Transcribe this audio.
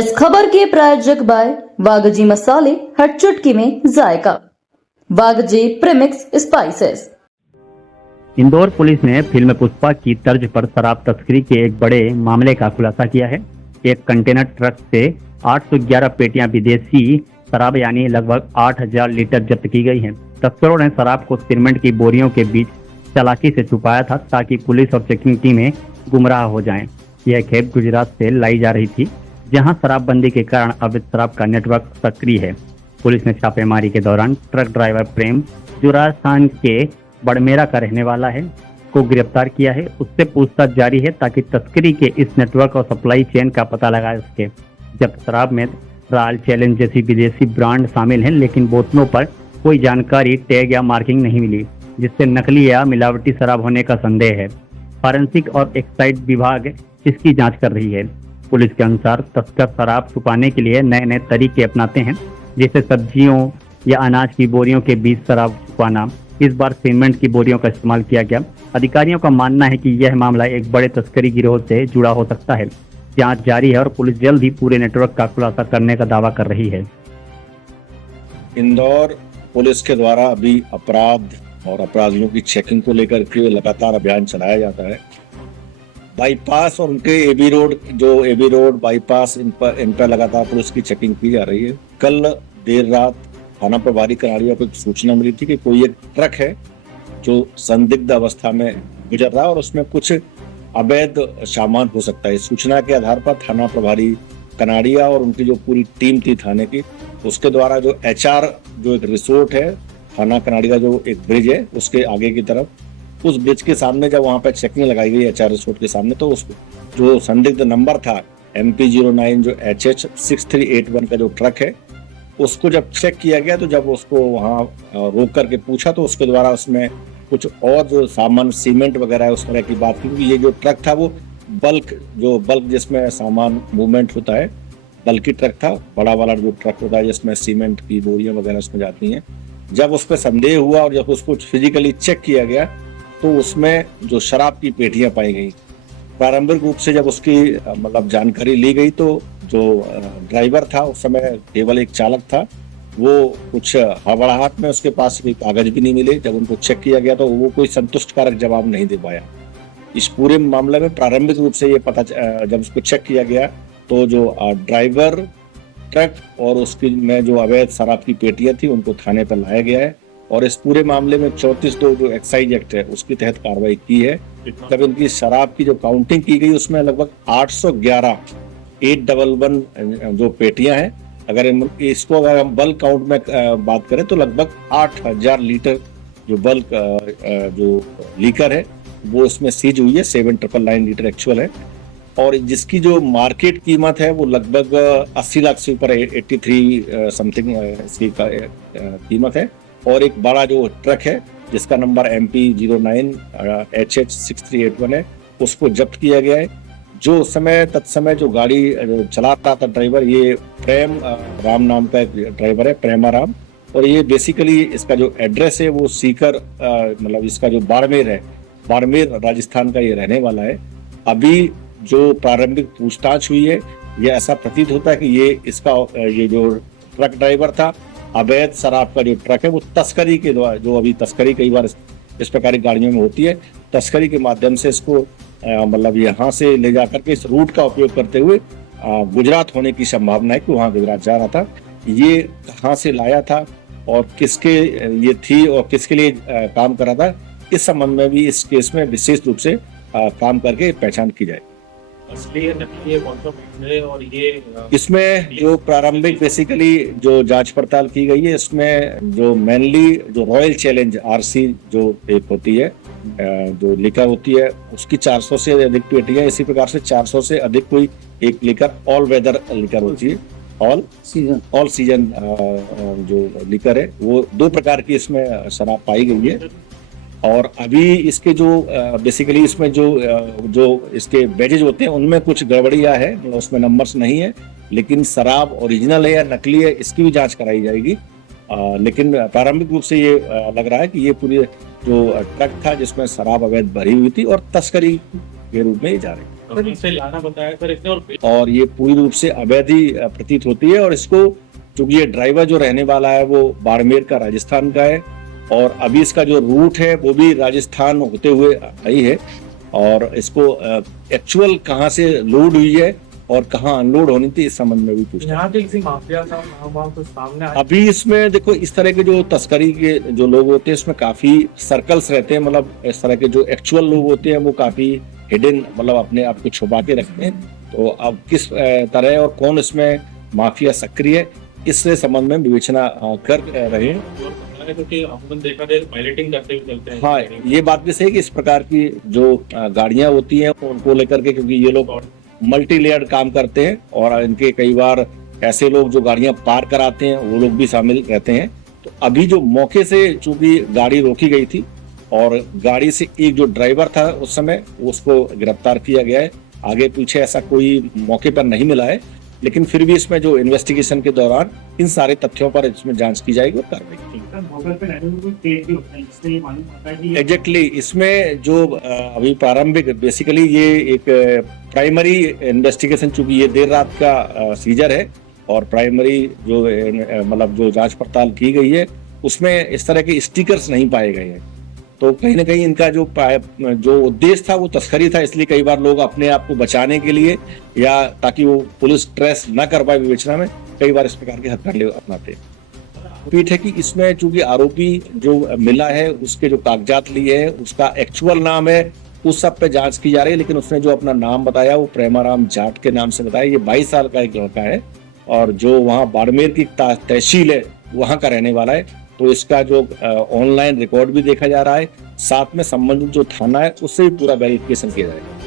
इस खबर के प्रायोजक बाय वागजी मसाले, हर चुटकी में जायका। वागजी प्रीमिक्स स्पाइसेस। इंदौर पुलिस ने फिल्म पुष्पा की तर्ज पर शराब तस्करी के एक बड़े मामले का खुलासा किया है। एक कंटेनर ट्रक से 811 पेटियां विदेशी शराब यानी लगभग 8000 लीटर जब्त की गई हैं। तस्करों ने शराब को सीमेंट की बोरियों के बीच चालाकी से छुपाया था ताकि पुलिस और चेकिंग टीमें गुमराह हो जाएं। यह खेप गुजरात से लाई जा रही थी, जहां शराबबंदी के कारण अवैध शराब का नेटवर्क सक्रिय है। पुलिस ने छापेमारी के दौरान ट्रक ड्राइवर प्रेम, जो राजस्थान के बड़मेरा का रहने वाला है, को गिरफ्तार किया है। उससे पूछताछ जारी है ताकि तस्करी के इस नेटवर्क और सप्लाई चेन का पता लगा सके। जब्त शराब में रॉयल चैलेंज जैसी विदेशी ब्रांड शामिल हैं, लेकिन बोतलों पर कोई जानकारी, टैग या मार्किंग नहीं मिली, जिससे नकली या मिलावटी शराब होने का संदेह है। फॉरेंसिक और एक्साइज विभाग इसकी जांच कर रही है। पुलिस के अनुसार तस्कर शराब छुपाने के लिए नए नए तरीके अपनाते हैं, जैसे सब्जियों या अनाज की बोरियों के बीच शराब छुपाना। इस बार सीमेंट की बोरियों का इस्तेमाल किया गया। अधिकारियों का मानना है कि यह मामला एक बड़े तस्करी गिरोह से जुड़ा हो सकता है। जांच जारी है और पुलिस जल्द ही पूरे नेटवर्क का खुलासा करने का दावा कर रही है। इंदौर पुलिस के द्वारा अभी अपराध और अपराधियों की चेकिंग को लेकर के लगातार अभियान चलाया जाता है। बाईपास और उनके एबी रोड बाईपास, इन पर लगातार पुलिस की चेकिंग की जा रही है। कल देर रात थाना प्रभारी कनाड़िया को एक सूचना मिली थी कि कोई एक ट्रक है जो संदिग्ध अवस्था में गुजर रहा है और उसमें कुछ अवैध सामान हो सकता है। इस सूचना के आधार पर थाना प्रभारी कनाड़िया और उनकी जो पूरी टीम थी थाने की, उसके द्वारा जो HR जो एक रिसोर्ट है थाना कनाड़िया, जो एक ब्रिज है उसके आगे की तरफ, उस ब्रिज के सामने जब वहां पर चेकिंग लगाई गई HR रिसोर्ट के सामने, तो उस जो संदिग्ध नंबर था MP09 जो HH6381 का जो ट्रक है, उसको जब चेक किया गया तो जब उसको वहां रोक करके पूछा तो उसके द्वारा उसमें कुछ और जो सामान, सीमेंट वगैरह है, उस तरह की बात की। ये जो ट्रक था वो बल्क जिसमें सामान मूवमेंट होता है, बल्कि ट्रक था, बड़ा वाला जो ट्रक होता है जिसमें सीमेंट की बोरियां वगैरह उसमें जाती हैं। जब उस पर संदेह हुआ और जब उसको फिजिकली चेक किया गया तो उसमें जो शराब की पेटियां पाई गई। प्रारंभिक रूप से जब उसकी मतलब जानकारी ली गई तो जो ड्राइवर था, उस समय केवल एक चालक था, वो कुछ हड़बड़ाहट में उसके पास कोई कागज भी नहीं मिले। जब उनको चेक किया गया तो वो कोई संतुष्टकारक जवाब नहीं दे पाया। इस पूरे मामले में प्रारंभिक रूप से ये पता, जब उसको चेक किया गया तो जो ड्राइवर, ट्रक और उसकी में जो अवैध शराब की पेटियां थी उनको थाने पर लाया गया है और इस पूरे मामले में 34(2) जो एक्साइज एक्ट है उसके तहत कार्रवाई की है। तब इनकी शराब की जो काउंटिंग की गई उसमें लगभग 811 811 जो पेटियां हैं। अगर हम बल्क काउंट में बात करें तो लगभग 8000 लीटर जो बल्क जो लीकर है वो इसमें सीज हुई है। 7999 लीटर एक्चुअल है और जिसकी जो मार्केट कीमत है वो लगभग 80 लाख से ऊपर 83 समथिंग इसकी कीमत है। और एक बड़ा जो ट्रक है जिसका नंबर MP09 HH6381 है, उसको जब्त किया गया है। जो तत्समय जो गाड़ी चला रहा था ड्राइवर, ये प्रेम राम नाम का एक ड्राइवर है, प्रेमा राम, और ये बेसिकली इसका जो एड्रेस है वो सीकर मतलब इसका जो बाड़मेर है, बाड़मेर राजस्थान का ये रहने वाला है। अभी जो प्रारंभिक पूछताछ हुई है ये ऐसा प्रतीत होता है कि ये जो ट्रक ड्राइवर था, अवैध शराब का जो ट्रक है वो तस्करी के द्वारा, जो अभी तस्करी कई बार इस प्रकार की गाड़ियों में होती है, तस्करी के माध्यम से इसको मतलब यहाँ से ले जाकर के इस रूट का उपयोग करते हुए गुजरात होने की संभावना है कि वहाँ गुजरात जा रहा था। ये कहाँ से लाया था और किसके ये थी और किसके लिए काम कर रहा था, इस संबंध में भी इस केस में विशेष रूप से काम करके पहचान की जाए। और ये इसमें जो प्रारंभिक बेसिकली जो जांच पड़ताल की गई है, इसमें जो मेनली जो रॉयल चैलेंज RC जो एक होती है जो लिकर होती है, उसकी 400 से अधिक पेटियां, इसी प्रकार से 400 से अधिक कोई एक लिकर ऑल वेदर लिकर होती है, ऑल सीजन जो लिकर है, वो 2 प्रकार की इसमें शराब पाई गई है। और अभी इसके जो बेसिकली इसमें जो इसके बैजेज होते हैं उनमें कुछ गड़बड़ियां है, उसमें नंबर्स नहीं है, लेकिन शराब ओरिजिनल है या नकली है इसकी भी जांच कराई जाएगी। लेकिन प्रारंभिक रूप से ये लग रहा है कि ये पूरी जो ट्रक था जिसमें शराब अवैध भरी हुई थी और तस्करी के रूप में ये जा रही है। सर इसे लाना बताया सर इसने और ये पूरी रूप से अवैध ही प्रतीत होती है। और इसको चूंकि ये ड्राइवर जो रहने वाला है वो बाड़मेर का, राजस्थान का है, और अभी इसका जो रूट है वो भी राजस्थान होते हुए आई है। और इसको एक्चुअल कहाँ से लोड हुई है और कहाँ अनलोड होनी थी इस संबंध में भी पूछना। यहाँ के किसी माफिया का नाम तो सामने आया। अभी इसमें देखो इस तरह के जो तस्करी के जो लोग होते हैं इसमें काफी सर्कल्स रहते हैं, मतलब इस तरह के जो एक्चुअल लोग होते हैं वो काफी हिडन, मतलब अपने आप को छुपा के रखते हैं। तो अब किस तरह और कौन इसमें माफिया सक्रिय है इस संबंध में विवेचना कर रहे हैं। क्योंकि अपन देखा देर पायलटिंग करते हुए चलते हैं। हाँ, ये बात भी सही कि इस प्रकार की जो गाड़ियां होती हैं उनको लेकर के, क्योंकि ये लोग मल्टी लेयर्ड काम करते हैं और इनके कई बार ऐसे लोग जो गाड़ियां पार कराते हैं वो लोग भी शामिल रहते हैं। तो अभी जो मौके से चूंकि गाड़ी रोकी गई थी और गाड़ी से एक जो ड्राइवर था उस समय उसको गिरफ्तार किया गया है। आगे पीछे ऐसा कोई मौके पर नहीं मिला है, लेकिन फिर भी इसमें जो इन्वेस्टिगेशन के दौरान इन सारे तथ्यों पर इसमें जांच की जाएगी और कार्रवाई की जाएगी। एग्जैक्टली इसमें जो अभी प्रारंभिक बेसिकली ये एक प्राइमरी इन्वेस्टिगेशन, चूंकि ये देर रात का सीजर है और प्राइमरी जो मतलब जो जांच पड़ताल की गई है उसमें इस तरह के स्टिकर्स नहीं पाए गए हैं। तो कहीं ना कहीं इनका जो उद्देश्य था वो तस्करी था, इसलिए कई बार लोग अपने आप को बचाने के लिए या ताकि वो पुलिस ट्रेस न कर पाए विवेचना में कई बार इस प्रकार के हथकंडे अपनाते हैं। पीठ है कि इसमें चूंकि आरोपी जो मिला है उसके जो कागजात लिए हैं उसका एक्चुअल नाम है, उस सब पे जांच की जा रही है। लेकिन उसने जो अपना नाम बताया वो प्रेमाराम जाट के नाम से बताया। ये 22 साल का एक लड़का है और जो वहाँ बाड़मेर की तहसील है वहाँ का रहने वाला है। तो इसका जो ऑनलाइन रिकॉर्ड भी देखा जा रहा है, साथ में संबंधित जो थाना है उससे भी पूरा वेरिफिकेशन किया जाएगा।